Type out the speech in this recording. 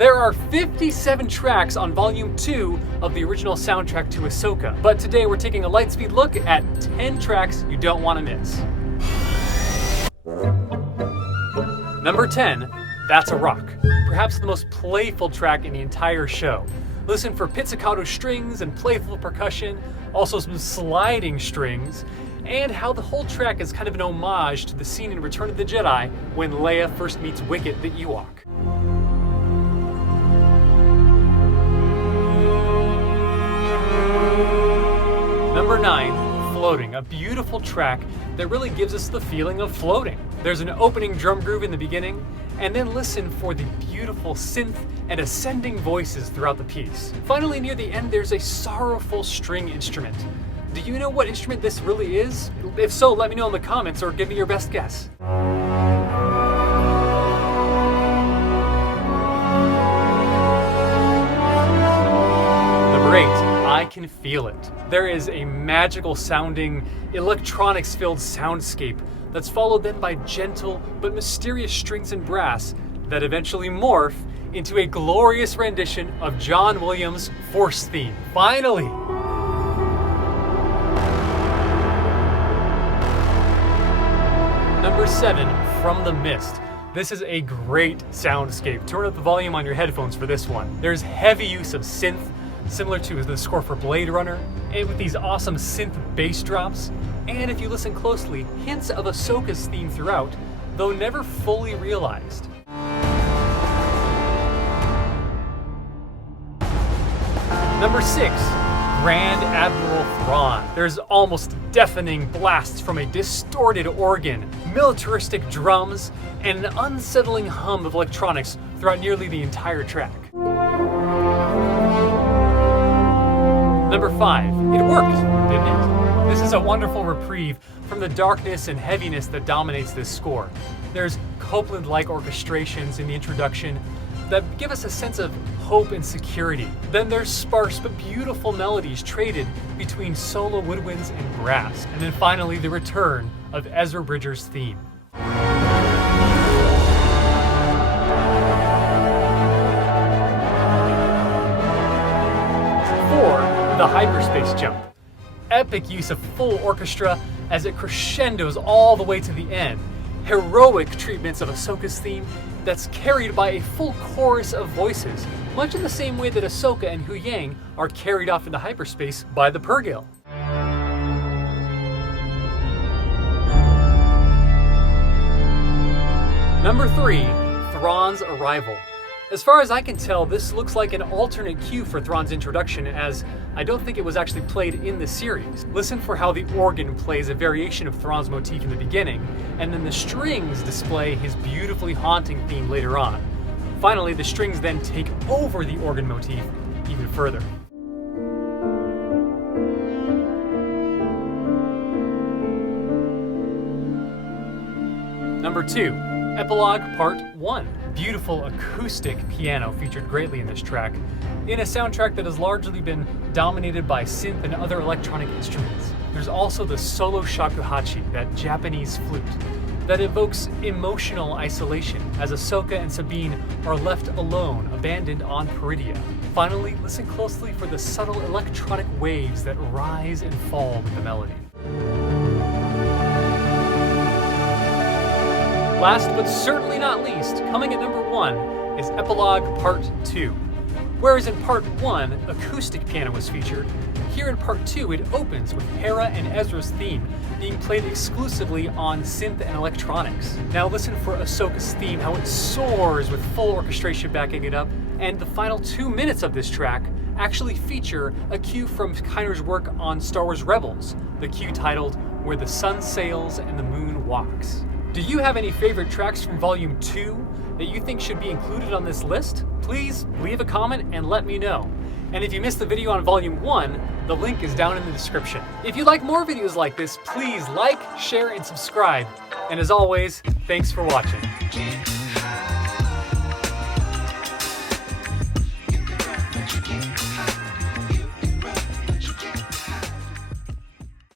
There are 57 tracks on Volume 2 of the original soundtrack to Ahsoka, but today we're taking a lightspeed look at 10 tracks you don't want to miss. Number 10, That's a Rock. Perhaps the most playful track in the entire show. Listen for pizzicato strings and playful percussion, also some sliding strings, and how the whole track is kind of an homage to the scene in Return of the Jedi when Leia first meets Wicket the Ewok. Number 9, Floating, a beautiful track that really gives us the feeling of floating. There's an opening drum groove in the beginning, and then listen for the beautiful synth and ascending voices throughout the piece. Finally, near the end, there's a sorrowful string instrument. Do you know what instrument this really is? If so, let me know in the comments or give me your best guess. Number 8, I Can Feel It. There is a magical sounding, electronics-filled soundscape that's followed then by gentle but mysterious strings and brass that eventually morph into a glorious rendition of John Williams' Force theme. Finally! Number 7, From the Mist. This is a great soundscape. Turn up the volume on your headphones for this one. There's heavy use of synth, similar to the score for Blade Runner, and with these awesome synth bass drops. And if you listen closely, hints of Ahsoka's theme throughout, though never fully realized. Number 6, Grand Admiral Thrawn. There's almost deafening blasts from a distorted organ, militaristic drums, and an unsettling hum of electronics throughout nearly the entire track. Number 5, it worked, didn't it? This is a wonderful reprieve from the darkness and heaviness that dominates this score. There's Copeland-like orchestrations in the introduction that give us a sense of hope and security. Then there's sparse but beautiful melodies traded between solo woodwinds and brass. And then finally, the return of Ezra Bridger's theme. 4, the hyperspace jump. Epic use of full orchestra as it crescendos all the way to the end. Heroic treatments of Ahsoka's theme that's carried by a full chorus of voices, much in the same way that Ahsoka and Hu Yang are carried off into hyperspace by the Purrgil. Number 3, Thrawn's arrival. As far as I can tell, this looks like an alternate cue for Thrawn's introduction, as I don't think it was actually played in the series. Listen for how the organ plays a variation of Thrawn's motif in the beginning, and then the strings display his beautifully haunting theme later on. Finally, the strings then take over the organ motif even further. Number 2, Epilogue Part 1. Beautiful acoustic piano featured greatly in this track, in a soundtrack that has largely been dominated by synth and other electronic instruments. There's also the solo shakuhachi, that Japanese flute, that evokes emotional isolation as Ahsoka and Sabine are left alone, abandoned on Peridia. Finally, listen closely for the subtle electronic waves that rise and fall with the melody. Last but certainly not least, coming at number 1 is Epilogue Part 2. Whereas in Part 1, acoustic piano was featured, here in Part 2 it opens with HERA and Ezra's theme being played exclusively on synth and electronics. Now listen for Ahsoka's theme, how it soars with full orchestration backing it up, and the final 2 minutes of this track actually feature a cue from Kiner's work on Star Wars Rebels, the cue titled Where the Sun Sails and the Moon Walks. Do you have any favorite tracks from Volume 2 that you think should be included on this list? Please leave a comment and let me know. And if you missed the video on Volume 1, the link is down in the description. If you like more videos like this, please like, share, and subscribe. And as always, thanks for watching.